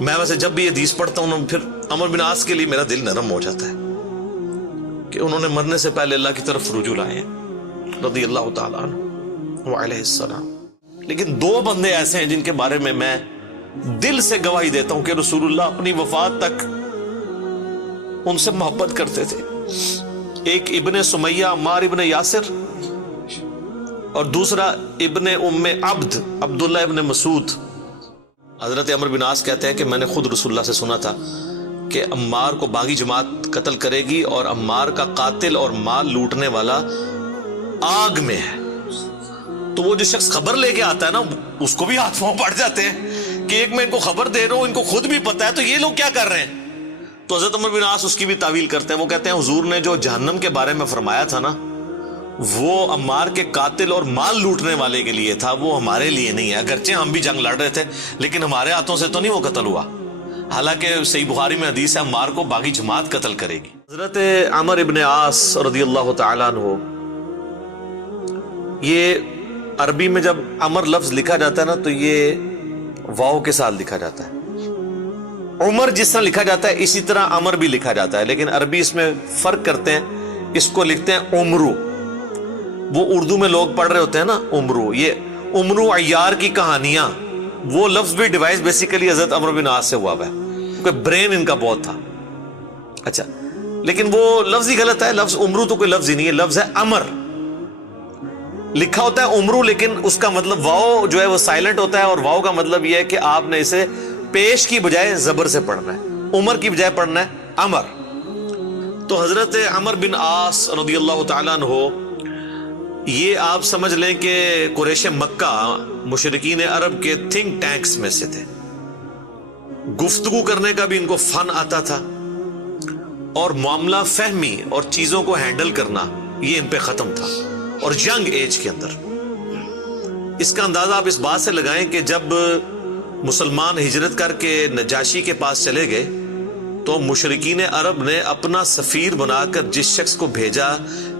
میں ویسے جب بھی یہ حدیث پڑھتا ہوں پھر عمرو بن عاص کے لیے میرا دل نرم ہو جاتا ہے کہ انہوں نے مرنے سے پہلے اللہ کی طرف رجوع لائے ہیں رضی اللہ تعالیٰ عنہ وعلیہ السلام. لیکن دو بندے ایسے ہیں جن کے بارے میں دل سے گواہی دیتا ہوں کہ رسول اللہ اپنی وفات تک ان سے محبت کرتے تھے. ایک ابن سمیہ عمار ابن یاسر اور دوسرا ابن ام عبد عبداللہ ابن مسعود. حضرت عمرو بن عاص کہتے ہیں کہ میں نے خود رسول اللہ سے سنا تھا کہ عمار کو باغی جماعت قتل کرے گی اور عمار کا قاتل اور مال لوٹنے والا آگ میں ہے. تو وہ جو شخص خبر لے کے آتا ہے نا اس کو بھی ہاتھ پاؤں پڑ جاتے ہیں کہ ایک میں ان کو خبر دے رہا ہوں، ان کو خود بھی پتا ہے تو یہ لوگ کیا کر رہے ہیں. تو حضرت عمر بن عاص اس کی بھی تعویل کرتے ہیں. وہ کہتے ہیں حضور نے جو جہنم کے بارے میں فرمایا تھا نا وہ عمار کے قاتل اور مال لوٹنے والے کے لیے تھا، وہ ہمارے لیے نہیں ہے. اگرچہ ہم بھی جنگ لڑ رہے تھے لیکن ہمارے ہاتھوں سے تو نہیں وہ قتل ہوا. حالانکہ صحیح بخاری میں حدیث ہے عمار کو باغی جماعت قتل کرے گی. حضرت عمرو ابن عاص رضی اللہ تعالیٰ عنہ، یہ عربی میں جب عمر لفظ لکھا جاتا ہے نا تو یہ واو کے ساتھ لکھا جاتا ہے. عمر جس طرح لکھا جاتا ہے اسی طرح عمر بھی لکھا جاتا ہے، لیکن عربی اس میں فرق کرتے ہیں. اس کو لکھتے ہیں عمرو. وہ اردو میں لوگ پڑھ رہے ہوتے ہیں نا عمرو، یہ عمرو عیار کی کہانیاں، وہ لفظ بھی ڈیوائس بیسیکلی حضرت عمرو بن عاص سے ہوا ہے کیونکہ برین ان کا بہت تھا. اچھا لیکن وہ لفظ ہی غلط ہے. لفظ عمرو تو کوئی لفظ ہی نہیں ہے، لفظ ہے امر. لکھا ہوتا ہے عمرو لیکن اس کا مطلب واو جو ہے وہ سائلنٹ ہوتا ہے، اور واو کا مطلب یہ ہے کہ آپ نے اسے پیش کی بجائے زبر سے پڑھنا ہے، عمر کی بجائے پڑھنا ہے امر. تو حضرت عمرو بن عاص رضی اللہ تعالیٰ عنہ یہ آپ سمجھ لیں کہ قریش مکہ مشرکین عرب کے تھنک ٹینکس میں سے تھے. گفتگو کرنے کا بھی ان کو فن آتا تھا اور معاملہ فہمی اور چیزوں کو ہینڈل کرنا یہ ان پہ ختم تھا. اور ینگ ایج کے اندر اس کا اندازہ آپ اس بات سے لگائیں کہ جب مسلمان ہجرت کر کے نجاشی کے پاس چلے گئے تو مشرکین عرب نے اپنا سفیر بنا کر جس شخص کو بھیجا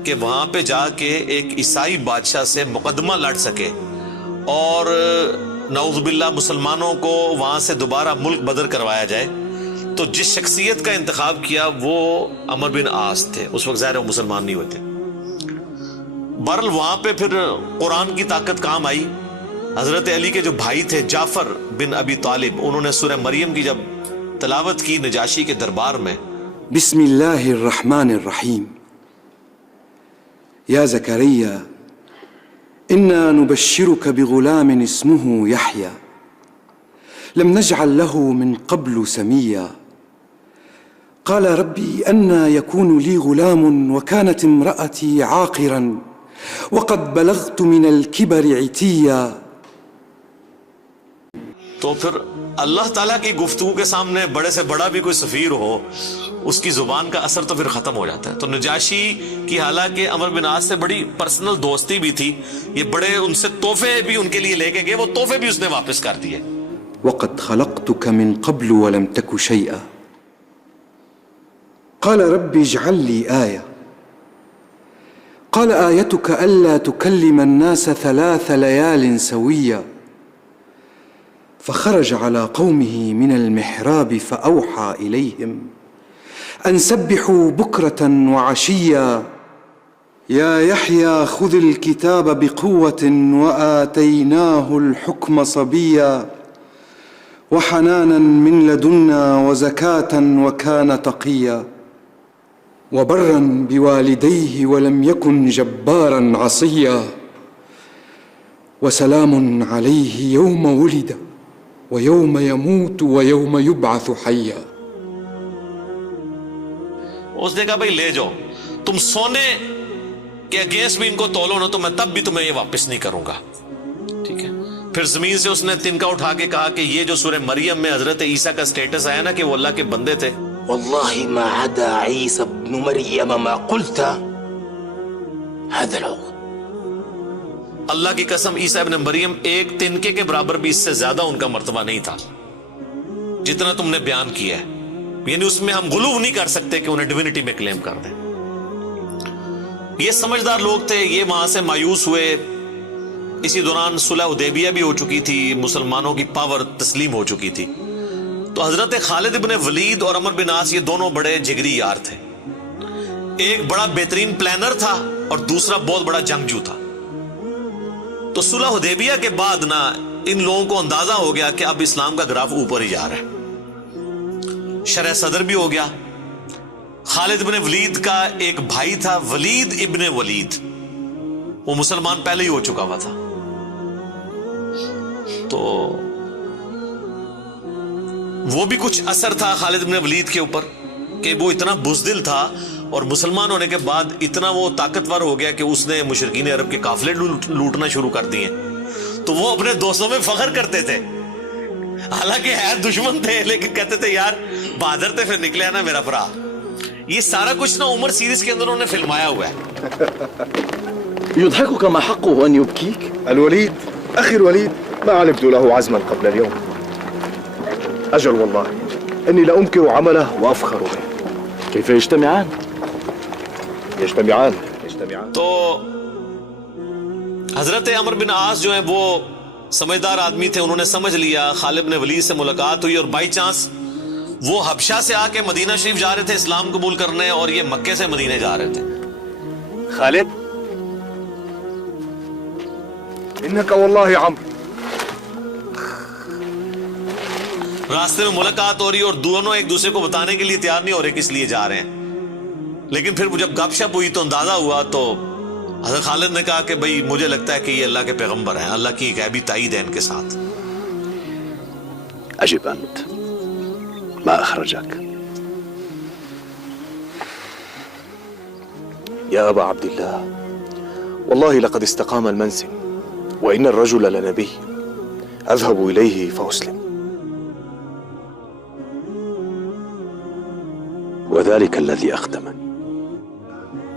کہ وہاں پہ جا کے ایک عیسائی بادشاہ سے مقدمہ لڑ سکے اور نعوذ باللہ مسلمانوں کو وہاں سے دوبارہ ملک بدر کروایا جائے، تو جس شخصیت کا انتخاب کیا وہ عمرو بن عاص تھے. اس وقت ظاہر ہے وہ مسلمان نہیں ہوئے تھے. بہرحال وہاں پہ پھر قرآن کی طاقت کام آئی. حضرت علی کے جو بھائی تھے جعفر بن ابی طالب، انہوں نے سورہ مریم کی جب تلاوت کی نجاشی کے دربار میں، بسم اللہ الرحمن الرحیم، یا زکریا انا نبشرک بغلام اسمه یحیی لم نجعل له من قبل سمیا قال ربی انا یکون لی غلام وکانت امرأتی عاقرا وقد بلغت من الكبر عتیا. تو پھر اللہ تعالیٰ کی گفتگو کے سامنے بڑے سے بڑا بھی کوئی سفیر ہو اس کی زبان کا اثر تو پھر ختم ہو جاتا ہے. تو نجاشی کی حالانکہ عمرو بن عاص سے بڑی پرسنل دوستی بھی تھی، یہ بڑے ان سے تحفے بھی ان کے لیے لے کے گئے، وہ تحفے بھی اس نے واپس کر دیے. وقد خلقتك من قبل ولم تك شيئا قال رب اجعل لي آية قال آيتك ألا تكلم الناس 3 ليال سويا فخرج على قومه من المحراب فأوحى إليهم أن سبحوا بكرة وعشيا يا يحيى خذ الكتاب بقوة وآتيناه الحكم صبيا وحنانا من لدنا وزكاة وكان تقيا وبرا بوالديه ولم يكن جبارا عصيا وسلام عليه يوم ولد ويوم يموت ويوم يبعث حيا. اس نے کہا بھائی لے جاؤ، تم سونے کے اگینسٹ بھی ان کو تولو نا تو میں تب بھی تمہیں یہ واپس نہیں کروں گا. ٹھیک ہے. پھر زمین سے اس نے تنکا اٹھا کے کہا کہ یہ جو سورہ مریم میں حضرت عیسیٰ کا سٹیٹس آیا نا کہ وہ اللہ کے بندے تھے، والله ما عدا عيسى ابن مريم ما قلت هذا العقد. اللہ کی قسم عیسیٰ ابن مریم ایک تنکے کے برابر بھی اس سے زیادہ ان کا مرتبہ نہیں تھا جتنا تم نے بیان کیا ہے. یعنی اس میں ہم غلو نہیں کر سکتے کہ انہیں ڈیوینٹی میں کلیم کر دیں. یہ سمجھدار لوگ تھے، یہ وہاں سے مایوس ہوئے. اسی دوران صلح حدیبیہ بھی ہو چکی تھی، مسلمانوں کی پاور تسلیم ہو چکی تھی. تو حضرت خالد ابن ولید اور عمر بن عاص یہ دونوں بڑے جگری یار تھے. ایک بڑا بہترین پلانر تھا اور دوسرا بہت بڑا جنگجو تھا. تو صلح حدیبیہ کے بعد نا ان لوگوں کو اندازہ ہو گیا کہ اب اسلام کا گراف اوپر ہی جا رہا ہے. شرح صدر بھی ہو گیا. خالد ابن ولید کا ایک بھائی تھا ولید ابن ولید, وہ مسلمان پہلے ہی ہو چکا ہوا تھا. تو وہ بھی کچھ اثر تھا خالد ابن ولید کے اوپر کہ وہ اتنا بزدل تھا اور مسلمان ہونے کے بعد اتنا وہ طاقتور ہو گیا کہ اس نے مشرکین عرب کے قافلے لوٹنا شروع کر دیے. تو وہ اپنے دوستوں میں فخر کرتے تھے, حالانکہ ہے دشمن تھے, لیکن کہتے تھے یار بہادر تھے, پھر نکلے نا میرا بھرا. یہ سارا کچھ نا عمر سیریز کے اندر انہوں نے فلمایا ہوا ہے. يضحكك ما حقه أن يبكيك؟ الوليد أخي الوليد ما علمت له عزما قبل اليوم. أجل والله إني لأنكر عمله وأفخر به. كيف يجتمعان؟ يجتمعان. تو حضرت عمر بن عاص جو ہیں وہ سمجھدار آدمی تھے. انہوں نے سمجھ لیا خالد بن ولید سے ملاقات ہوئی اور بائی چانس وہ حبشہ سے آ کے مدینہ شریف جا رہے تھے اسلام قبول کرنے, اور یہ مکے سے مدینہ جا رہے تھے. خالد إنك والله عمرو. راستے میں ملاقات ہو رہی اور دونوں ایک دوسرے کو بتانے کے لیے تیار نہیں ہو رہے کس لیے جا رہے ہیں. لیکن پھر جب گپ شپ ہوئی تو اندازہ ہوا, تو حضرت خالد نے کہا کہ بھئی مجھے لگتا ہے کہ یہ اللہ کے پیغمبر ہیں, اللہ کی ایک غیبی تائید ہے ان کے ساتھ. أجب أنت. ما أخرجك؟ يا أبا عبد الله والله لقد استقام المنسم وإن الرجل لنبي أذهب إليه فأسلم. وذلك الذي أخدمني.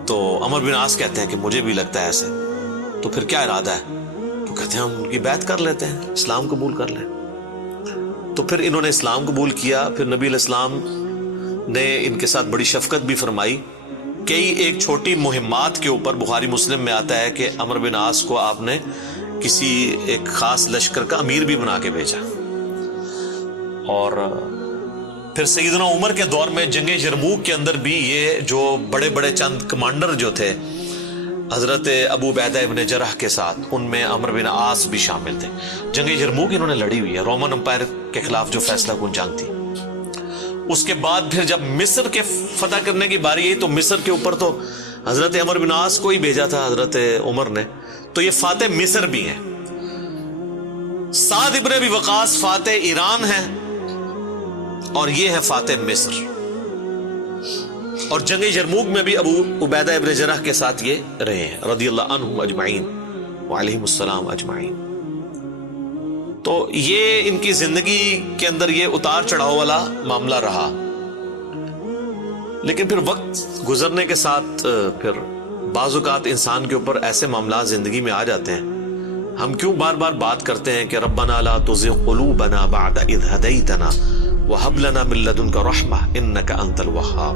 تو عمر بن عاص کہتے ہیں کہ مجھے بھی لگتا ہے ایسے. تو پھر کیا ارادہ ہے؟ تو کہتے ہیں ہم ان کی بیعت کر لیتے ہیں, اسلام قبول کر لیں. تو پھر انہوں نے اسلام قبول کیا. پھر نبی علیہ السلام نے ان کے ساتھ بڑی شفقت بھی فرمائی. کئی ایک چھوٹی مہمات کے اوپر بخاری مسلم میں آتا ہے کہ عمر بن عاص کو آپ نے کسی ایک خاص لشکر کا امیر بھی بنا کے بھیجا. اور پھر سیدنا عمر کے دور میں جنگ یرموک کے اندر بھی یہ جو بڑے بڑے چند کمانڈر جو تھے حضرت ابو عبیدہ ابن جرح کے ساتھ, ان میں عمر بن عاص بھی شامل تھے. جنگ یرموک انہوں نے لڑی ہوئی ہے, رومن امپائر کے خلاف جو فیصلہ کن جنگ تھی. اس کے بعد پھر جب مصر کے فتح کرنے کی باری آئی تو مصر کے اوپر تو حضرت عمر بن عاص کو ہی بھیجا تھا حضرت عمر نے. تو یہ فاتح مصر بھی ہیں. سعد ابن ابی وقاص فاتح ایران ہیں اور یہ ہے فاتح مصر. اور جنگ یرموک میں بھی ابو عبیدہ ابن جرح کے ساتھ یہ رہے ہیں رضی اللہ عنہم اجمعین وعلیہم السلام اجمعین. تو یہ ان کی زندگی کے اندر یہ اتار چڑھاؤ والا معاملہ رہا. لیکن پھر وقت گزرنے کے ساتھ پھر بعض اوقات انسان کے اوپر ایسے معاملات زندگی میں آ جاتے ہیں. ہم کیوں بار بار بات کرتے ہیں کہ ربنا لا تزغ قلوبنا بعد اذ هديتنا وهب لنا من لدنك رحمة انك انت الوهاب.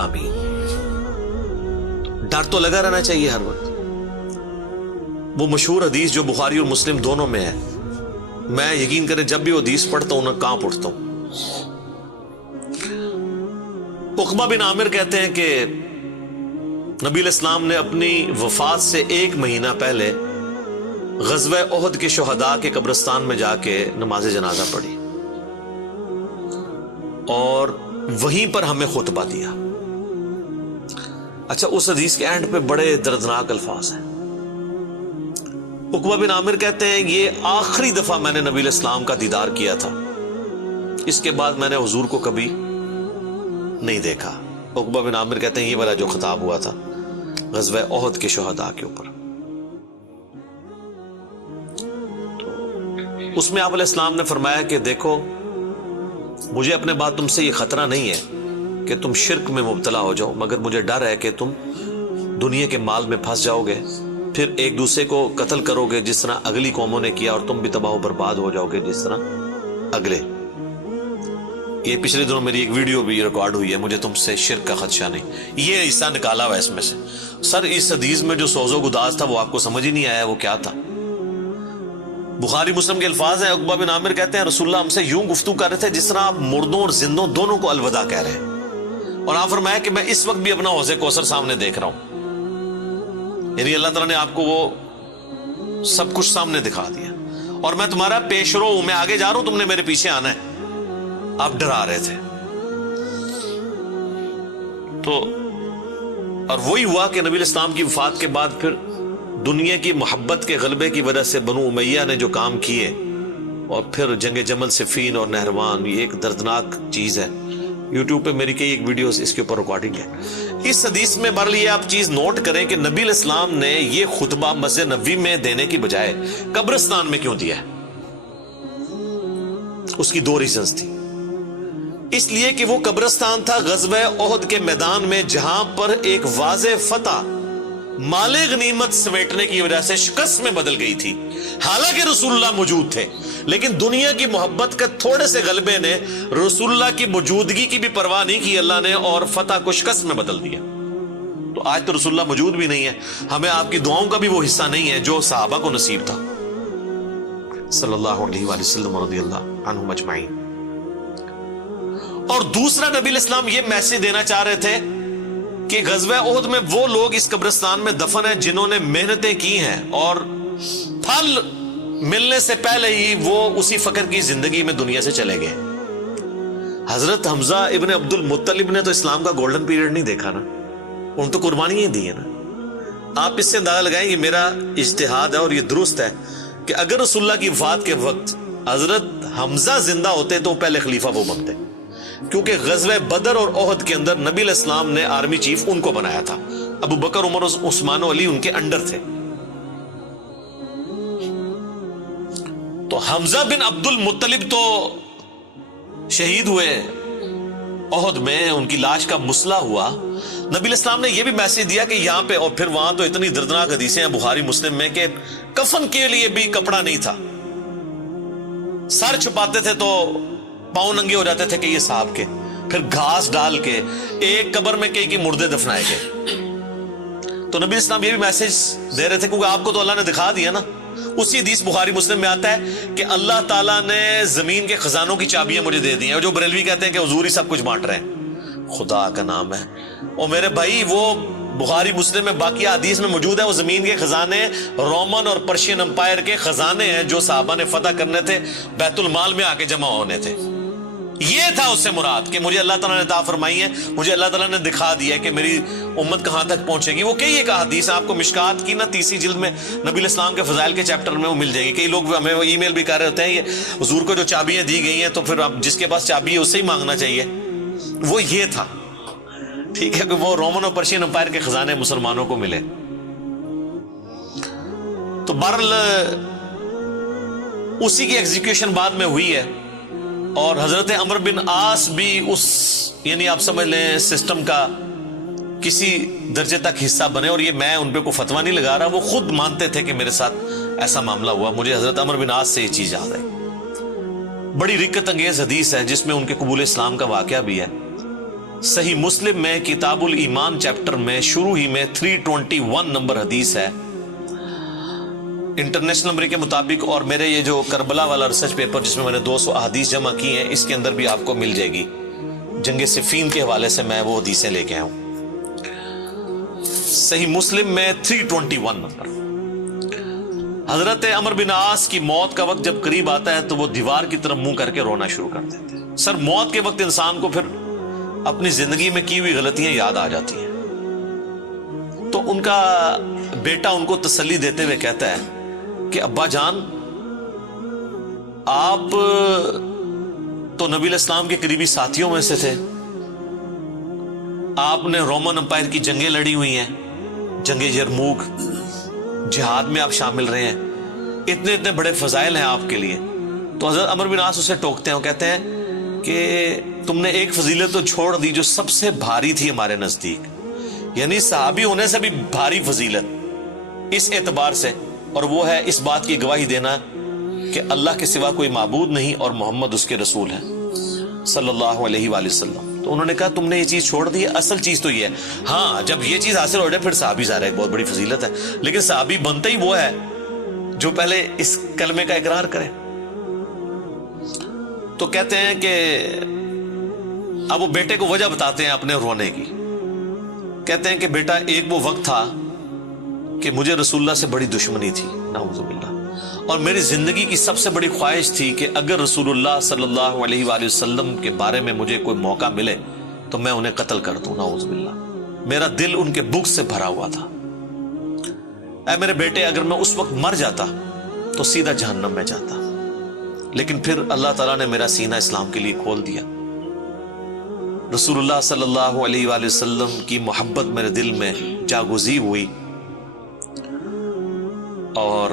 آمین. ڈر تو لگا رہنا چاہیے ہر وقت. وہ مشہور حدیث جو بخاری اور مسلم دونوں میں ہے, میں یقین کریں جب بھی وہ حدیث پڑھتا ہوں نہ کانپ اٹھتا ہوں. عقبہ بن عامر کہتے ہیں کہ نبی علیہ السلام نے اپنی وفات سے 1 مہینہ پہلے غزوہ احد کے شہداء کے قبرستان میں جا کے نماز جنازہ پڑھی اور وہیں پر ہمیں خطبہ دیا. اچھا, اس حدیث کے اینڈ پہ بڑے دردناک الفاظ ہیں. عقبہ بن عامر کہتے ہیں یہ آخری دفعہ میں نے نبی علیہ السلام کا دیدار کیا تھا, اس کے بعد میں نے حضور کو کبھی نہیں دیکھا. عقبہ بن عامر کہتے ہیں یہ والا جو خطاب ہوا تھا غزوہ احد کے شہداء کے اوپر, اس میں آپ علیہ السلام نے فرمایا کہ دیکھو مجھے اپنے بعد تم سے یہ خطرہ نہیں ہے کہ تم شرک میں مبتلا ہو جاؤ, مگر مجھے ڈر ہے کہ تم دنیا کے مال میں پھنس جاؤ گے, پھر ایک دوسرے کو قتل کرو گے جس طرح اگلی قوموں نے کیا, اور تم بھی تباہ و برباد ہو جاؤ گے جس طرح اگلے. یہ پچھلے دنوں میری ایک ویڈیو بھی ریکارڈ ہوئی ہے, مجھے تم سے شرک کا خدشہ نہیں. یہ حصہ نکالا ہوا ہے اس میں سے. سر اس حدیث میں جو سوز و گداز تھا وہ آپ کو سمجھ ہی نہیں آیا وہ کیا تھا. بخاری مسلم کے الفاظ ہیں، عقبہ بن عامر کہتے ہیں رسول اللہ ہم سے یوں گفتگو کر رہے تھے جس طرح آپ مردوں اور زندوں دونوں کو الوداع کہہ رہے ہیں، اور آپ فرمایا کہ میں اس وقت بھی اپنا حوض کوثر سامنے دیکھ رہا ہوں، یعنی اللہ تعالیٰ نے آپ کو وہ سب کچھ سامنے دکھا دیا، اور میں تمہارا پیش رو ہوں، میں آگے جا رہا ہوں، تم نے میرے پیچھے آنا ہے، آپ ڈرا رہے تھے۔ تو اور وہی ہوا کہ نبی اسلام کی وفات کے بعد پھر دنیا کی محبت کے غلبے کی وجہ سے بنو امیہ نے جو کام کیے، اور پھر جنگ جمل صفین اور نہروان، یہ ایک دردناک چیز ہے۔ یوٹیوب پہ میری کئی ایک ویڈیوز اس کے اوپر ریکارڈنگ ہے۔ اس حدیث میں بہرحال یہ آپ چیز نوٹ کریں کہ نبی الاسلام نے یہ خطبہ مسجد نبوی میں دینے کی بجائے قبرستان میں کیوں دیا ہے؟ اس کی دو ریزنز تھی۔ اس لیے کہ وہ قبرستان تھا غزوہ احد کے میدان میں، جہاں پر ایک واضح فتح مال غنیمت سمیٹنے کی وجہ سے شکست میں بدل گئی تھی، حالانکہ رسول اللہ موجود تھے، لیکن دنیا کی محبت کے تھوڑے سے غلبے نے رسول اللہ کی موجودگی کی بھی پرواہ نہیں کی اللہ نے، اور فتح کو شکست میں بدل دیا۔ تو آج تو رسول اللہ موجود بھی نہیں ہے، ہمیں آپ کی دعاؤں کا بھی وہ حصہ نہیں ہے جو صحابہ کو نصیب تھا، صلی اللہ علیہ وآلہ وسلم رضی اللہ عنہم اجمعین۔ اور دوسرا نبی الاسلام یہ میسج دینا چاہ رہے تھے کہ غزوہ احد میں وہ لوگ اس قبرستان میں دفن ہیں جنہوں نے محنتیں کی ہیں، اور پھل ملنے سے پہلے ہی وہ اسی فقر کی زندگی میں دنیا سے چلے گئے۔ حضرت حمزہ ابن عبد المطلب نے تو اسلام کا گولڈن پیریڈ نہیں دیکھا نا، ان تو قربانیاں دی ہیں نا۔ آپ اس سے اندازہ لگائیں کہ میرا اجتہاد ہے اور یہ درست ہے کہ اگر رسول اللہ کی وفات کے وقت حضرت حمزہ زندہ ہوتے تو پہلے خلیفہ وہ بنتے، کیونکہ غزوہ بدر اور احد کے اندر نبی علیہ السلام نے آرمی چیف ان کو بنایا تھا، ابو بکر عمر عثمان و علی ان کے انڈر تھے۔ تو حمزہ بن عبد المطلب تو شہید ہوئے احد میں، ان کی لاش کا مسئلہ ہوا۔ نبی علیہ السلام نے یہ بھی میسج دیا کہ یہاں پہ، اور پھر وہاں تو اتنی دردناک حدیثیں ہیں بخاری مسلم میں کہ کفن کے لیے بھی کپڑا نہیں تھا، سر چھپاتے تھے تو پاؤں ننگے ہو جاتے تھے کہ یہ صاحب کے، پھر گھاس ڈال کے ایک قبر میں کئی مردے دفنائے گئے۔ تو نبی اسلام یہ بھی میسج دے رہے تھے کیونکہ آپ کو تو اللہ نے دکھا دیا نا۔ اسی حدیث بخاری مسلم میں آتا ہے کہ اللہ تعالیٰ نے زمین کے خزانوں کی چابیاں مجھے دے دی ہیں، اور جو بریلوی کہتے ہیں کہ حضور ہی سب کچھ بانٹ رہے ہیں، خدا کا نام ہے۔ اور میرے بھائی وہ بخاری مسلم میں باقی حدیث میں موجود ہے، وہ زمین کے خزانے رومن اور پرشین امپائر کے خزانے ہیں جو صحابہ نے فتح کرنے تھے، بیت المال میں آ کے جمع ہونے تھے۔ یہ تھا اس سے مراد کہ مجھے اللہ تعالیٰ نے عطا فرمائی ہے، مجھے اللہ تعالیٰ نے دکھا دیا کہ میری امت کہاں تک پہنچے گی۔ وہ کئی ایک حدیث آپ کو مشکات کی نا 30 جلد میں نبی الاسلام کے فضائل کے چیپٹر میں وہ مل جائے گی۔ کئی لوگ ہمیں ای میل بھی کر رہے ہوتے ہیں یہ حضور کو جو چابیاں دی گئی ہیں تو پھر اب جس کے پاس چابی ہے اس سے ہی مانگنا چاہیے، وہ یہ تھا، ٹھیک ہے، کہ وہ رومن اور پرشین امپائر کے خزانے مسلمانوں کو ملے۔ تو بہرحال اسی کی ایگزیکیوشن بعد میں ہوئی ہے، اور حضرت عمر بن عاص بھی اس، یعنی آپ سمجھ لیں سسٹم کا کسی درجے تک حصہ بنے، اور یہ میں ان پہ کوئی فتویٰ نہیں لگا رہا، وہ خود مانتے تھے کہ میرے ساتھ ایسا معاملہ ہوا۔ مجھے حضرت عمر بن عاص سے یہ چیز یاد ہے، بڑی رکت انگیز حدیث ہے جس میں ان کے قبول اسلام کا واقعہ بھی ہے۔ صحیح مسلم میں کتاب الایمان چیپٹر میں شروع ہی میں 321 نمبر حدیث ہے انٹرنیشنل نمبر کے مطابق، اور میرے یہ جو کربلا والا ریسرچ پیپر جس میں نے 200 احادیث جمع کی ہیں اس کے اندر بھی آپ کو مل جائے گی، جنگ صفین کے حوالے سے میں وہ حدیثیں لے کے آیا ہوں۔ صحیح مسلم میں 321 نمبر۔ حضرت عمر بن عاص کی موت کا وقت جب قریب آتا ہے تو وہ دیوار کی طرف منہ کر کے رونا شروع کر دیتے ہیں۔ سر موت کے وقت انسان کو پھر اپنی زندگی میں کی ہوئی غلطیاں یاد آ جاتی ہیں، تو ان کا بیٹا ان کو تسلی دیتے ہوئے کہتا ہے کہ ابا جان، آپ تو نبی الاسلام کے قریبی ساتھیوں میں سے تھے، آپ نے رومن امپائر کی جنگیں لڑی ہوئی ہیں، جنگ یرموک، جہاد میں آپ شامل رہے ہیں، اتنے اتنے بڑے فضائل ہیں آپ کے لیے۔ تو حضرت عمر بن عاص اسے ٹوکتے ہیں، وہ کہتے ہیں کہ تم نے ایک فضیلت تو چھوڑ دی جو سب سے بھاری تھی ہمارے نزدیک، یعنی صحابی ہونے سے بھی بھاری فضیلت اس اعتبار سے، اور وہ ہے اس بات کی گواہی دینا کہ اللہ کے سوا کوئی معبود نہیں اور محمد اس کے رسول ہیں صلی اللہ علیہ وآلہ وسلم۔ تو انہوں نے کہا تم نے یہ چیز چھوڑ دی ہے، اصل چیز تو یہ ہے، ہاں جب یہ چیز حاصل ہو جائے پھر صحابی ظاہر ہے ایک بہت بڑی فضیلت ہے، لیکن صحابی بنتا ہی وہ ہے جو پہلے اس کلمے کا اقرار کریں. تو کہتے ہیں کہ اب وہ بیٹے کو وجہ بتاتے ہیں اپنے رونے کی. کہتے ہیں کہ بیٹا ایک وہ وقت تھا کہ مجھے رسول اللہ سے بڑی دشمنی تھی نعوذ باللہ، اور میری زندگی کی سب سے بڑی خواہش تھی کہ اگر رسول اللہ صلی اللہ علیہ وآلہ وسلم کے بارے میں مجھے کوئی موقع ملے تو میں انہیں قتل کر دوں نعوذ باللہ. میرا دل ان کے بغض سے بھرا ہوا تھا. اے میرے بیٹے، اگر میں اس وقت مر جاتا تو سیدھا جہنم میں جاتا، لیکن پھر اللہ تعالیٰ نے میرا سینہ اسلام کے لیے کھول دیا. رسول اللہ صلی اللہ علیہ وآلہ وسلم کی محبت میرے دل میں جاگزی ہوئی، اور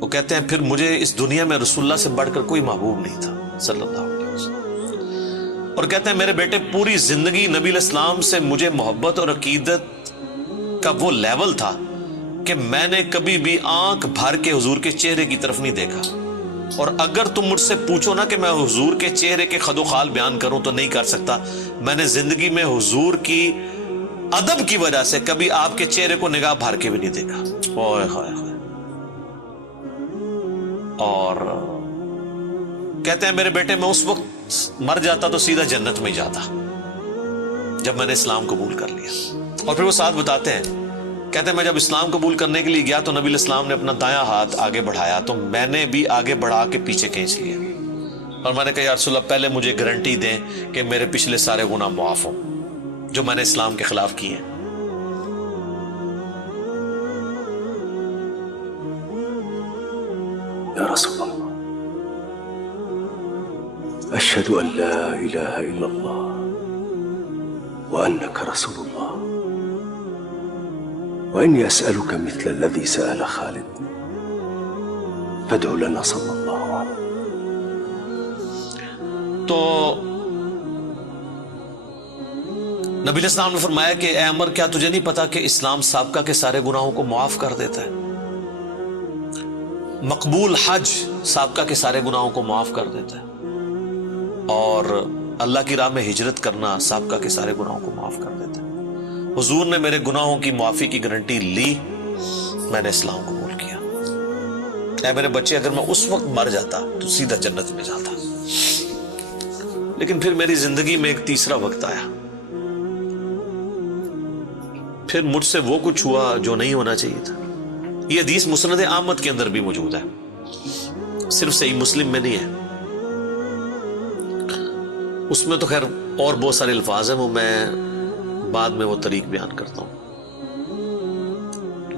وہ کہتے ہیں پھر مجھے اس دنیا میں رسول اللہ سے بڑھ کر کوئی محبوب نہیں تھا صلی اللہ علیہ وسلم. اور کہتے ہیں میرے بیٹے، پوری زندگی نبی علیہ السلام سے مجھے محبت اور عقیدت کا وہ لیول تھا کہ میں نے کبھی بھی آنکھ بھر کے حضور کے چہرے کی طرف نہیں دیکھا. اور اگر تم مجھ سے پوچھو نا کہ میں حضور کے چہرے کے خد و خال بیان کروں تو نہیں کر سکتا. میں نے زندگی میں حضور کی ادب کی وجہ سے کبھی آپ کے چہرے کو نگاہ بھر کے بھی نہیں دیکھا. اوئے ہوئے ہوئے. اور کہتے ہیں میرے بیٹے، میں اس وقت مر جاتا تو سیدھا جنت میں جاتا جب میں نے اسلام قبول کر لیا. اور پھر وہ ساتھ بتاتے ہیں، کہتے ہیں میں جب اسلام قبول کرنے کے لیے گیا تو نبی علیہ السلام نے اپنا دایاں ہاتھ آگے بڑھایا تو میں نے بھی آگے بڑھا کے پیچھے کھینچ لیا، اور میں نے کہا یا رسول اللہ، پہلے مجھے گارنٹی دیں کہ میرے پچھلے سارے گناہ معاف ہوں جو میں نے اسلام کے خلاف کیے ہیں. يا رسول الله، أشهد أن لا إله إلا الله وأنك رسول الله، وإني أسألك مثل الذي سأل خالد، فادع لنا صلى الله عليه. تو نبی علیہ السلام نے فرمایا کہ اے عمر، کیا تجھے نہیں پتا کہ اسلام سابقہ کے سارے گناہوں کو معاف کر دیتا ہے؟ مقبول حج سابقہ کے سارے گناہوں کو معاف کر دیتا ہے، اور اللہ کی راہ میں ہجرت کرنا سابقہ کے سارے گناہوں کو معاف کر دیتا ہے. حضور نے میرے گناہوں کی معافی کی گارنٹی لی، میں نے اسلام قبول کیا. اے میرے بچے، اگر میں اس وقت مر جاتا تو سیدھا جنت میں جاتا. لیکن پھر میری زندگی میں ایک تیسرا وقت آیا، پھر مجھ سے وہ کچھ ہوا جو نہیں ہونا چاہیے تھا. یہ حدیث مسند احمد کے اندر بھی موجود ہے، صرف صحیح مسلم میں نہیں ہے. اس میں تو خیر اور بہت سارے الفاظ ہیں، وہ میں بعد میں وہ طریق بیان کرتا ہوں.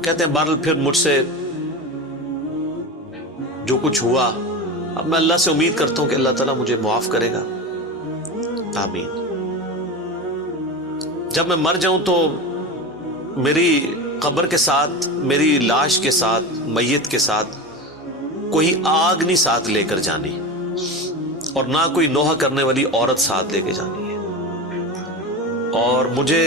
کہتے ہیں بہرحال پھر مجھ سے جو کچھ ہوا، اب میں اللہ سے امید کرتا ہوں کہ اللہ تعالیٰ مجھے معاف کرے گا، آمین. جب میں مر جاؤں تو میری قبر کے ساتھ، میری لاش کے ساتھ، میت کے ساتھ کوئی آگ نہیں ساتھ لے کر جانی، اور نہ کوئی نوحہ کرنے والی عورت ساتھ لے کے جانی ہے. اور مجھے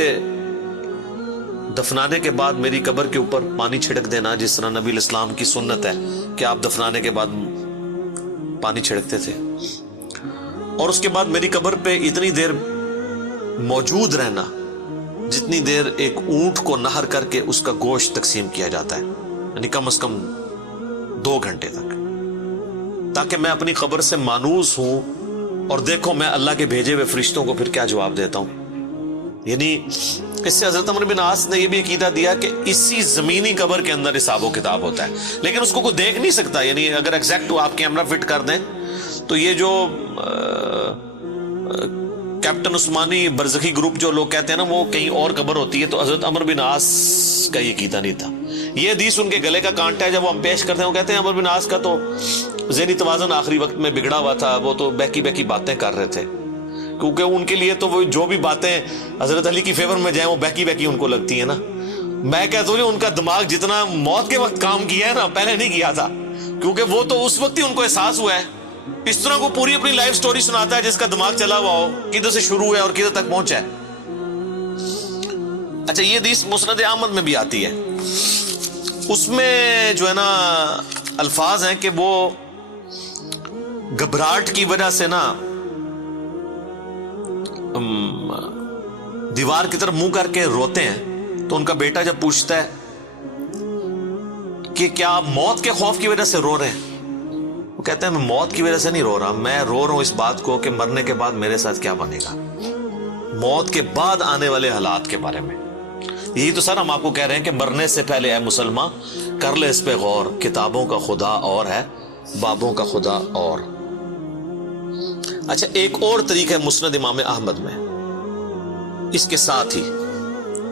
دفنانے کے بعد میری قبر کے اوپر پانی چھڑک دینا، جس طرح نبی علیہ السلام کی سنت ہے کہ آپ دفنانے کے بعد پانی چھڑکتے تھے. اور اس کے بعد میری قبر پہ اتنی دیر موجود رہنا جتنی دیر ایک اونٹ کو نہر کر کے اس کا گوشت تقسیم کیا جاتا ہے، یعنی کم از کم 2 گھنٹے تک، تاکہ میں اپنی قبر سے مانوس ہوں اور دیکھو میں اللہ کے بھیجے ہوئے فرشتوں کو پھر کیا جواب دیتا ہوں. یعنی اس سے حضرت عمر بن عاص نے یہ بھی عقیدہ دیا کہ اسی زمینی قبر کے اندر حساب و کتاب ہوتا ہے، لیکن اس کو کوئی دیکھ نہیں سکتا. یعنی اگر ایگزیکٹ آپ کیمرہ فٹ کر دیں تو یہ جو کیپٹن عثمانی برزخی گروپ جو لوگ کہتے ہیں نا وہ کہیں اور قبر ہوتی ہے، تو حضرت عمر بن عاص کا یہ عقیدہ نہیں تھا. یہ حدیث ان کے گلے کا کانٹا ہے. جب وہ ہم پیش کرتے ہیں وہ کہتے ہیں عمر بن عاص کا تو ذہنی توازن آخری وقت میں بگڑا ہوا تھا، وہ تو بہکی بہکی باتیں کر رہے تھے، کیونکہ ان کے لیے تو وہ جو بھی باتیں حضرت علی کی فیور میں جائیں وہ بہکی بہکی ان کو لگتی ہیں نا. میں کہتا ہوں ان کا دماغ جتنا موت کے وقت کام کیا ہے نا پہلے نہیں کیا تھا، کیونکہ وہ تو اس وقت ہی ان کو احساس ہوا ہے. اس طرح کو پوری اپنی لائف سٹوری سناتا ہے جس کا دماغ چلا ہوا ہو، کدھر سے شروع ہے اور کدھر تک پہنچا ہے. اچھا، یہ حدیث مسند احمد میں بھی آتی ہے. اس میں جو ہے نا الفاظ ہیں کہ وہ گھبراہٹ کی وجہ سے نا دیوار کی طرف منہ کر کے روتے ہیں. تو ان کا بیٹا جب پوچھتا ہے کہ کیا آپ موت کے خوف کی وجہ سے رو رہے ہیں؟ وہ کہتے ہیں میں موت کی وجہ سے نہیں رو رہا، میں رو رہا ہوں اس بات کو کہ مرنے کے بعد میرے ساتھ کیا بنے گا، موت کے بعد آنے والے حالات کے بارے میں۔ یہی تو سر ہم آپ کو کہہ رہے ہیں کہ مرنے سے پہلے اے مسلمان کر لے اس پہ غور، کتابوں کا خدا اور ہے، بابوں کا خدا اور۔ اچھا، ایک اور طریقہ ہے مسند امام احمد میں اس کے ساتھ ہی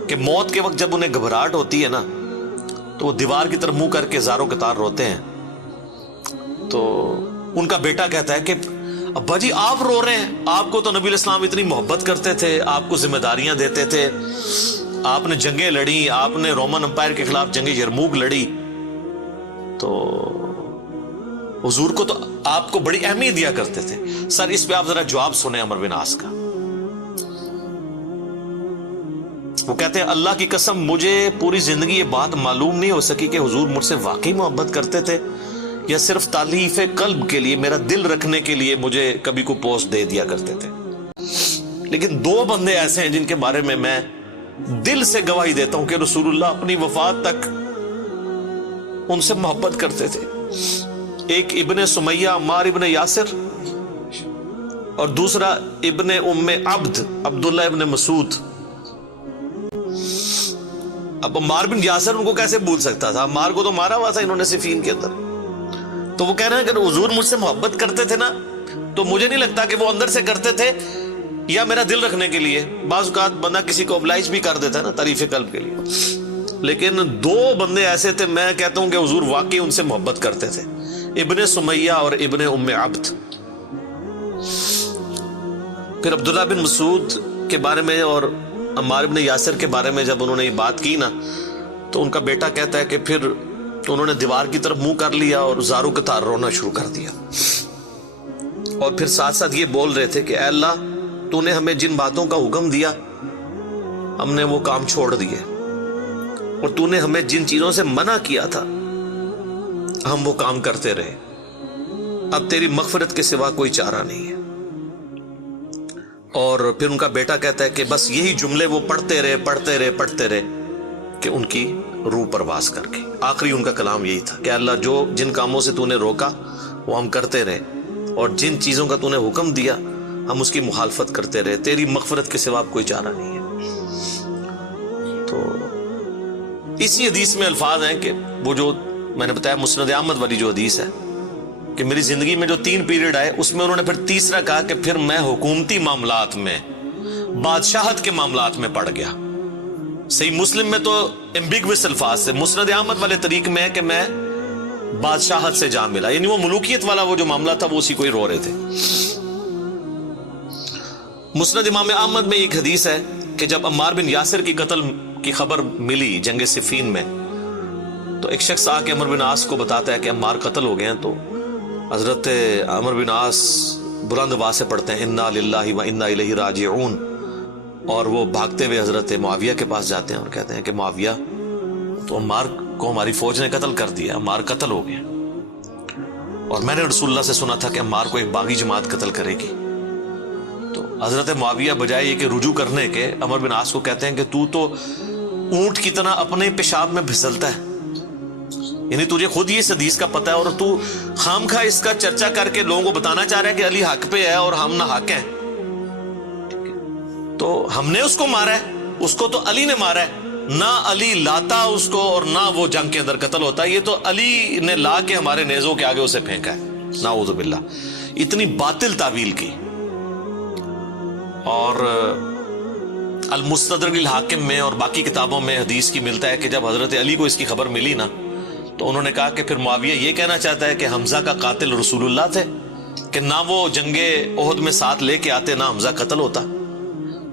کہ موت کے وقت جب انہیں گھبراہٹ ہوتی ہے نا تو وہ دیوار کی طرف منہ کر کے زاروں کے تار روتے ہیں۔ تو ان کا بیٹا کہتا ہے کہ ابا جی آپ رو رہے ہیں، آپ کو تو نبی علیہ السلام اتنی محبت کرتے تھے، آپ کو ذمہ داریاں دیتے تھے، آپ نے جنگیں لڑی، آپ نے رومن امپائر کے خلاف جنگ یرموک لڑی، تو حضور کو تو آپ کو بڑی اہمیت دیا کرتے تھے۔ سر اس پہ آپ ذرا جواب سنیں عمر بن عاص کا۔ وہ کہتے ہیں اللہ کی قسم مجھے پوری زندگی یہ بات معلوم نہیں ہو سکی کہ حضور مجھ سے واقعی محبت کرتے تھے یا صرف تالیف قلب کے لیے، میرا دل رکھنے کے لیے مجھے کبھی کو پوسٹ دے دیا کرتے تھے۔ لیکن دو بندے ایسے ہیں جن کے بارے میں دل سے گواہی دیتا ہوں کہ رسول اللہ اپنی وفات تک ان سے محبت کرتے تھے۔ ایک ابن سمیہ عمار ابن یاسر اور دوسرا ابن ام عبد عبداللہ ابن مسعود۔ اب عمار بن یاسر ان کو کیسے بھول سکتا تھا؟ عمار کو تو مارا ہوا تھا انہوں نے صفین کے اندر۔ تو وہ کہہ رہے ہیں کہ حضور مجھ سے محبت کرتے تھے نا، تو مجھے نہیں لگتا کہ وہ اندر سے کرتے تھے یا میرا دل رکھنے کے لیے۔ بعض اوقات بندہ کسی کو oblige بھی کر دیتا ہے نا تعریف قلب کے لیے، لیکن دو بندے ایسے تھے میں کہتا ہوں کہ حضور واقعی ان سے محبت کرتے تھے، ابن سمیہ اور ابن ام عبد۔ پھر عبداللہ بن مسعود کے بارے میں اور عمار بن یاسر کے بارے میں جب انہوں نے یہ بات کی نا تو ان کا بیٹا کہتا ہے کہ پھر انہوں نے دیوار کی طرف منہ کر لیا اور زاروں کے تار رونا شروع کر دیا، اور پھر ساتھ ساتھ یہ بول رہے تھے کہ اے اللہ تو نے ہمیں جن باتوں کا حکم دیا ہم نے وہ کام چھوڑ دیے، اور تو نے ہمیں جن چیزوں سے منع کیا تھا ہم وہ کام کرتے رہے، اب تیری مغفرت کے سوا کوئی چارہ نہیں ہے۔ اور پھر ان کا بیٹا کہتا ہے کہ بس یہی جملے وہ پڑھتے رہے کہ ان کی روح پرواز کر گئی۔ آخری ان کا کلام یہی تھا کہ اللہ جو جن کاموں سے تو نے روکا وہ ہم کرتے رہے، اور جن چیزوں کا تو نے حکم دیا ہم اس کی مخالفت کرتے رہے، تیری مغفرت کے سوا کوئی چارہ نہیں ہے۔ تو اسی حدیث میں الفاظ ہیں کہ وہ جو میں نے بتایا مسند احمد والی جو حدیث ہے کہ میری زندگی میں جو 3 پیریڈ آئے اس میں انہوں نے پھر تیسرا کہا کہ پھر میں حکومتی معاملات میں، بادشاہت کے معاملات میں پڑ گیا۔ صحیح مسلم میں تو ایمبیگوس الفاظ سے، مسند احمد والے طریق میں ہے کہ میں بادشاہت سے جا ملا، یعنی وہ ملوکیت والا وہ جو معاملہ تھا وہ اسی کو ہی رو رہے تھے۔ مسند امام احمد میں ایک حدیث ہے کہ جب عمار بن یاسر کی قتل کی خبر ملی جنگ صفین میں تو ایک شخص آ کے عمر بن عاص کو بتاتا ہے کہ عمار قتل ہو گئے ہیں، تو حضرت عمر بن عاص بلند آواز سے پڑھتے ہیں انا للہ و انا الیہ راجعون، اور وہ بھاگتے ہوئے حضرت معاویہ کے پاس جاتے ہیں اور کہتے ہیں کہ معاویہ تو عمار کو ہماری فوج نے قتل کر دیا، عمار قتل ہو گئے، اور میں نے رسول اللہ سے سنا تھا کہ عمار کو ایک باغی جماعت قتل کرے گی۔ تو حضرت معاویہ بجائے یہ کہ رجوع کرنے کے عمر بن عاص کو کہتے ہیں کہ تو اونٹ کی طرح اپنے پیشاب میں پھسلتا ہے، یعنی تجھے خود یہ اس حدیث کا پتہ ہے اور تو خام خواہ اس کا چرچا کر کے لوگوں کو بتانا چاہ رہا ہے کہ علی حق پہ ہے اور ہم نہ حق ہیں۔ تو ہم نے اس کو مارا ہے، اس کو تو علی نے مارا ہے، نہ علی لاتا اس کو اور نہ وہ جنگ کے اندر قتل ہوتا، یہ تو علی نے لا کے ہمارے نیزوں کے آگے اسے پھینکا ہے، نعوذ باللہ۔ اتنی باطل تعویل کی۔ اور المستدرک الحاکم میں اور باقی کتابوں میں حدیث کی ملتا ہے کہ جب حضرت علی کو اس کی خبر ملی نا تو انہوں نے کہا کہ پھر معاویہ یہ کہنا چاہتا ہے کہ حمزہ کا قاتل رسول اللہ تھے، کہ نہ وہ جنگ احد میں ساتھ لے کے آتے نہ حمزہ قتل ہوتا۔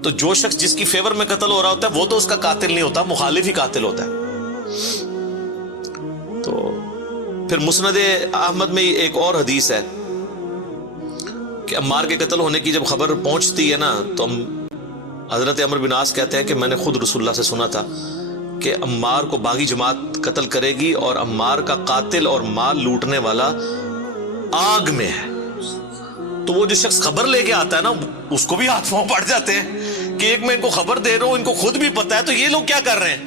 تو جو شخص جس کی فیور میں قتل ہو رہا ہوتا ہے وہ تو اس کا قاتل نہیں ہوتا، مخالف ہی قاتل ہوتا ہے۔ تو پھر مسند احمد میں ایک اور حدیث ہے کہ عمار کے قتل ہونے کی جب خبر پہنچتی ہے نا تو حضرت عمر بن عاص کہتے ہیں کہ میں نے خود رسول اللہ سے سنا تھا کہ عمار کو باغی جماعت قتل کرے گی اور عمار کا قاتل اور مال لوٹنے والا آگ میں ہے۔ تو وہ جو شخص خبر لے کے آتا ہے نا اس کو بھی ہاتھ پاؤں پڑ جاتے ہیں کہ ایک میں ان کو خبر دے رہا ہوں، ان کو خود بھی پتا ہے، تو یہ لوگ کیا کر رہے ہیں؟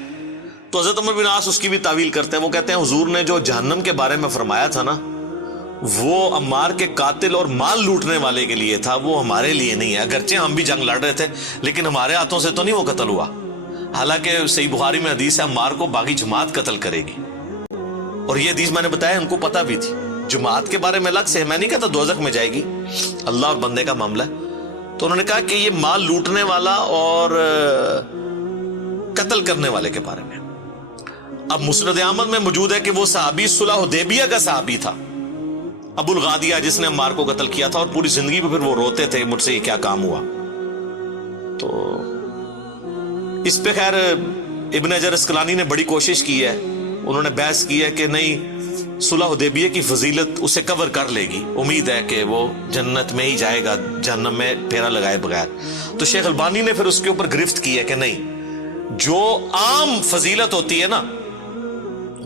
تو حضرت عمر بن عاص اس کی بھی تعویل کرتے ہیں. وہ کہتے ہیں حضور نے جو جہنم کے بارے میں فرمایا تھا نا وہ عمار کے قاتل اور مال لوٹنے والے کے لیے تھا, وہ ہمارے لیے نہیں ہے. اگرچہ ہم بھی جنگ لڑ رہے تھے لیکن ہمارے ہاتھوں سے تو نہیں وہ قتل ہوا. حالانکہ صحیح بخاری میں حدیث ہے عمار کو باغی جماعت قتل کرے گی, اور یہ حدیث میں نے بتایا ان کو پتہ بھی تھی. جماعت کے بارے میں الگ سے, میں نہیں کہتا دوزخ میں جائے گی, اللہ اور بندے کا معاملہ ہے. تو انہوں نے کہا کہ یہ مال لوٹنے والا اور قتل کرنے والے کے بارے میں. اب مسند احمد میں موجود ہے کہ وہ صحابی صلح حدیبیہ کا صحابی تھا, ابو الغادیہ, جس نے عمار کو قتل کیا تھا, اور پوری زندگی میں پھر وہ روتے تھے مجھ سے یہ کیا کام ہوا. تو اس پہ خیر ابن حجر اسقلانی نے بڑی کوشش کی ہے, انہوں نے بحث کی ہے کہ نہیں صلح حدیبیہ کی فضیلت اسے کور کر لے گی, امید ہے کہ وہ جنت میں ہی جائے گا جہنم میں پھیرا لگائے بغیر. تو شیخ البانی نے پھر اس کے اوپر گرفت کی ہے کہ نہیں, جو عام فضیلت ہوتی ہے نا,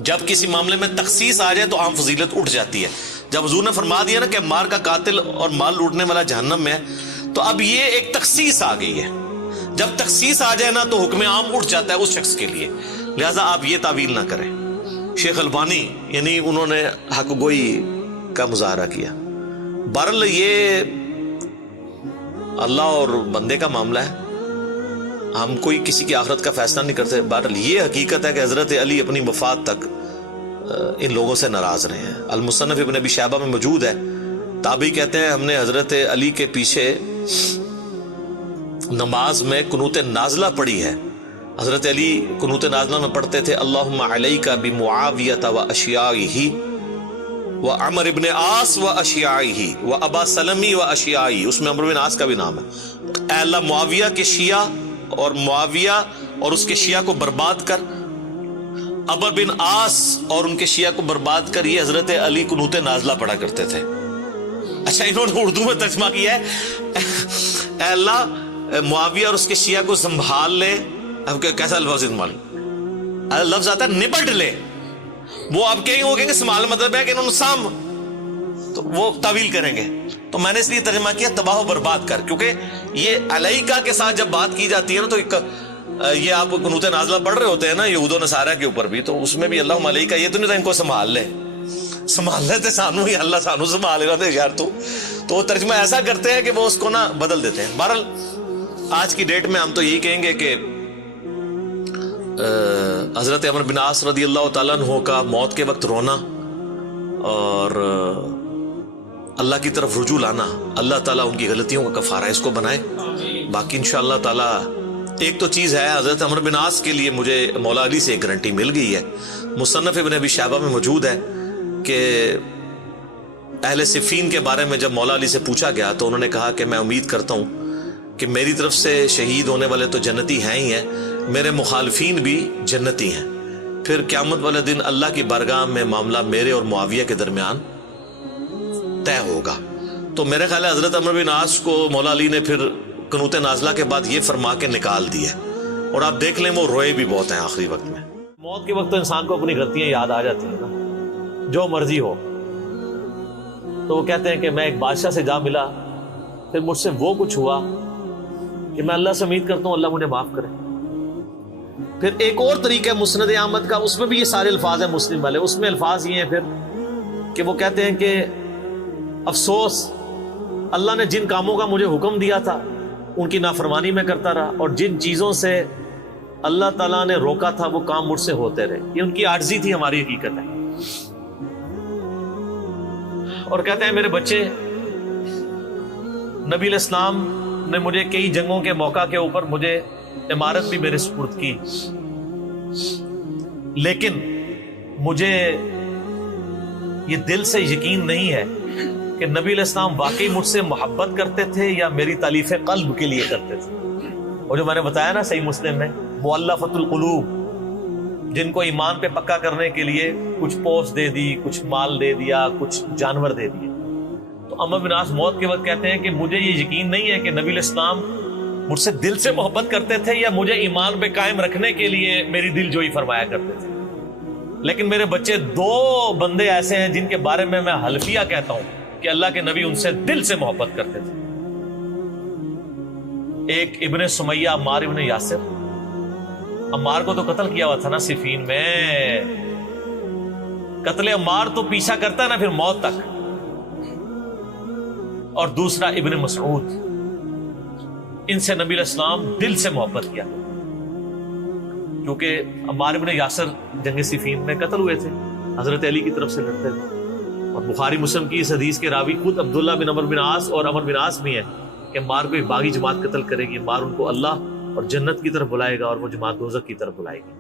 جب کسی معاملے میں تخصیص آ جائے تو عام فضیلت اٹھ جاتی ہے. جب حضور نے فرما دیا نا کہ مار کا قاتل اور مال لوٹنے والا جہنم میں ہے, تو اب یہ ایک تخصیص آ گئی ہے. جب تخصیص آ جائے نا تو حکم عام اٹھ جاتا ہے اس شخص کے لیے, لہذا آپ یہ تعویل نہ کریں. شیخ البانی یعنی انہوں نے حق گوئی کا مظاہرہ کیا. بہرحال یہ اللہ اور بندے کا معاملہ ہے, ہم کوئی کسی کی آخرت کا فیصلہ نہیں کرتے. بہرحال یہ حقیقت ہے کہ حضرت علی اپنی وفات تک ان لوگوں سے ناراض رہے ہیں. المصنف ابن ابی شیبہ میں موجود ہے, تابعی کہتے ہیں ہم نے حضرت علی کے پیچھے نماز میں قنوت نازلہ پڑھی ہے. حضرت علی قنوت نازلہ میں پڑھتے تھے اللہم علیک بمعاویہ و اشیائہ و عمر ابن عاص و اشیائہ و ابا سلمی و اشیائہ. اس میں عمر بن عاص کا بھی نام ہے. اے اللہ معاویہ کے شیعہ اور معاویہ اور اس کے شیعہ کو برباد کر, عمر بن عاص اور ان کے شیعہ کو برباد کر. یہ حضرت علی قنوت نازلہ پڑھا کرتے تھے. اچھا انہوں نے اردو میں ترجمہ کیا ہے اے اللہ معاویہ اور اس کے شیعہ کو سنبھال لے. اب کیسا لفظ استعمال, لفظ آتا ہے نپٹ لے. وہ اب کہیں گے سنبھال مطلب ہے کہ انہوں نے سام, تو وہ تعویل کریں گے. تو میں نے اس لیے ترجمہ کیا تباہ و برباد کر, کیونکہ یہ علیکہ کے ساتھ جب بات کی جاتی ہے نا تو یہ آپ قنوت نازلہ پڑھ رہے ہوتے ہیں نا یہود و نصارہ کے اوپر بھی, تو اس میں بھی اللہ علیکہ یہ تو نہیں تھا ان کو سنبھال لے, سنبھال لیتے سانو ہی اللہ سانو سنبھال رہا تھے یار. تو وہ ترجمہ ایسا کرتے ہیں کہ وہ اس کو نا بدل دیتے ہیں. بہرحال آج کی ڈیٹ میں ہم تو یہی کہیں گے کہ حضرت عمر بن عاص رضی اللہ تعالیٰ عنہ کا موت کے وقت رونا اور اللہ کی طرف رجوع لانا, اللہ تعالیٰ ان کی غلطیوں کا کفارہ اس کو بنائے. باقی انشاءاللہ تعالیٰ ایک تو چیز ہے, حضرت عمر بن عاص کے لیے مجھے مولا علی سے ایک گارنٹی مل گئی ہے. مصنف ابن ابی شیبہ میں موجود ہے کہ اہل صفین کے بارے میں جب مولا علی سے پوچھا گیا تو انہوں نے کہا کہ میں امید کرتا ہوں کہ میری طرف سے شہید ہونے والے تو جنتی ہیں ہی ہیں, میرے مخالفین بھی جنتی ہیں. پھر قیامت والے دن اللہ کی بارگاہ میں معاملہ میرے اور معاویہ کے درمیان طے ہوگا. تو میرے خیال ہے حضرت عمر بن عاص کو مولا علی نے پھر قنوت نازلہ کے بعد یہ فرما کے نکال دیا, اور آپ دیکھ لیں وہ روئے بھی بہت ہیں آخری وقت میں. موت کے وقت تو انسان کو اپنی غلطیاں یاد آ جاتی ہیں نا, جو مرضی ہو. تو وہ کہتے ہیں کہ میں ایک بادشاہ سے جا ملا, پھر مجھ سے وہ کچھ ہوا کہ میں اللہ سے امید کرتا ہوں اللہ مجھے معاف کرے. پھر ایک اور طریقہ ہے مسند احمد کا, اس میں بھی یہ سارے الفاظ ہیں مسلم والے. اس میں الفاظ یہ ہیں پھر کہ وہ کہتے ہیں کہ افسوس اللہ نے جن کاموں کا مجھے حکم دیا تھا ان کی نافرمانی میں کرتا رہا, اور جن چیزوں سے اللہ تعالیٰ نے روکا تھا وہ کام مجھ سے ہوتے رہے. یہ ان کی عاجزی تھی, ہماری حقیقت ہے. اور کہتے ہیں میرے بچے, نبی علیہ السلام نے مجھے کئی جنگوں کے موقع کے اوپر مجھے عمارت بھی میرے سپرد کی, لیکن مجھے یہ دل سے یقین نہیں ہے کہ نبی علیہ السلام واقعی مجھ سے محبت کرتے تھے یا میری تالیف قلب کے لیے کرتے تھے. اور جو میں نے بتایا نا صحیح مسلم میں مؤلفۃ القلوب, جن کو ایمان پہ پکا کرنے کے لیے کچھ پوسٹ دے دی, کچھ مال دے دیا, کچھ جانور دے دیے. تو عمر بن عاص موت کے وقت کہتے ہیں کہ مجھے یہ یقین نہیں ہے کہ نبی علیہ السلام مجھ سے دل سے محبت کرتے تھے یا مجھے ایمان پہ قائم رکھنے کے لیے میری دل جوئی فرمایا کرتے تھے. لیکن میرے بچے, دو بندے ایسے ہیں جن کے بارے میں حلفیہ کہتا ہوں کہ اللہ کے نبی ان سے دل سے محبت کرتے تھے. ایک ابن سمیہ عمار ابن یاسر, عمار کو تو قتل کیا ہوا تھا نا صفین میں. قتل عمار تو پیچھا کرتا ہے نا پھر موت تک. اور دوسرا ابن مسعود, ان سے نبی علیہ السلام دل سے محبت کیا, کیونکہ عمار ابن یاسر جنگ صفین میں قتل ہوئے تھے, حضرت علی کی طرف سے لڑتے تھے. اور بخاری مسلم کی اس حدیث کے راوی خود عبداللہ بن عمر بن عاص اور عمر بن عاص بھی ہیں کہ عمار کو ایک باغی جماعت قتل کرے گی, عمار ان کو اللہ اور جنت کی طرف بلائے گا اور وہ جماعت دوزخ کی طرف بلائے گی.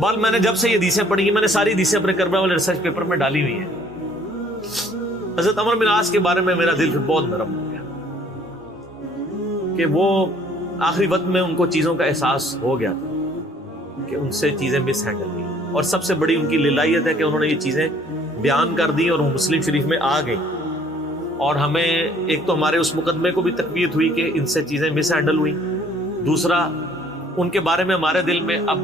بال میں نے جب سے یہ حدیثیں پڑھی ہیں, میں نے ساری حدیثیں اپنے کربلا والے ریسرچ پیپر میں ڈالی ہوئی ہیں. حضرت عمر بن عاص کے بارے میں میرا دل پھر بہت نرم ہو گیا کہ وہ آخری وقت میں ان کو چیزوں کا احساس ہو گیا تھا کہ ان سے چیزیں مس ہینڈل ہوئی, اور سب سے بڑی ان کی للائیت ہے کہ انہوں نے یہ چیزیں بیان کر دی اور وہ مسلم شریف میں آ گئی. اور ہمیں ایک تو ہمارے اس مقدمے کو بھی تقویت ہوئی کہ ان سے چیزیں مس ہینڈل ہوئی, دوسرا ان کے بارے میں ہمارے دل میں اب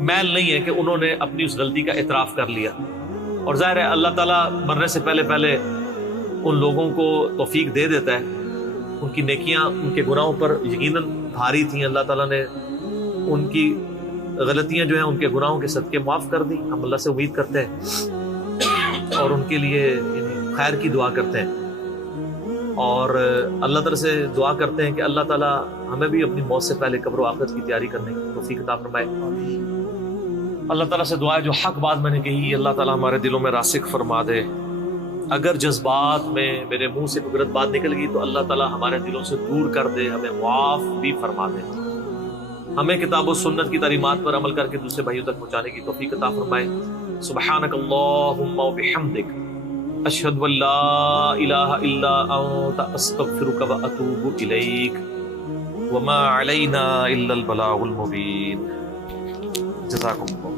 میل نہیں ہے کہ انہوں نے اپنی اس غلطی کا اعتراف کر لیا. اور ظاہر ہے اللہ تعالیٰ مرنے سے پہلے پہلے ان لوگوں کو توفیق دے دیتا ہے. ان کی نیکیاں ان کے گناہوں پر یقیناً بھاری تھیں, اللہ تعالیٰ نے ان کی غلطیاں جو ہیں ان کے گناہوں کے صدقے معاف کر دی. ہم اللہ سے امید کرتے ہیں اور ان کے لیے خیر کی دعا کرتے ہیں, اور اللہ تعالیٰ سے دعا کرتے ہیں کہ اللہ تعالیٰ ہمیں بھی اپنی موت سے پہلے قبر و آخرت کی تیاری کرنے کی توفیق عطا فرمائے. اللہ تعالیٰ سے دعا ہے جو حق بات میں نے کہی اللہ تعالیٰ ہمارے دلوں میں راسخ فرما دے. اگر جذبات میں میرے منہ سے کوئی غلط بات نکل گئی تو اللہ تعالیٰ ہمارے دلوں سے دور کر دے, ہمیں معاف بھی فرما دے. ہمیں کتاب و سنت کی تعلیمات پر عمل کر کے دوسرے بھائیوں تک پہنچانے کی توفیق عطا فرمائے. سبحانک اللہم و بحمدک اشہد ان لا الہ الا انت استغفرک و اتوب الیک وما علینا الا البلاغ المبین. جزاکم اللہ.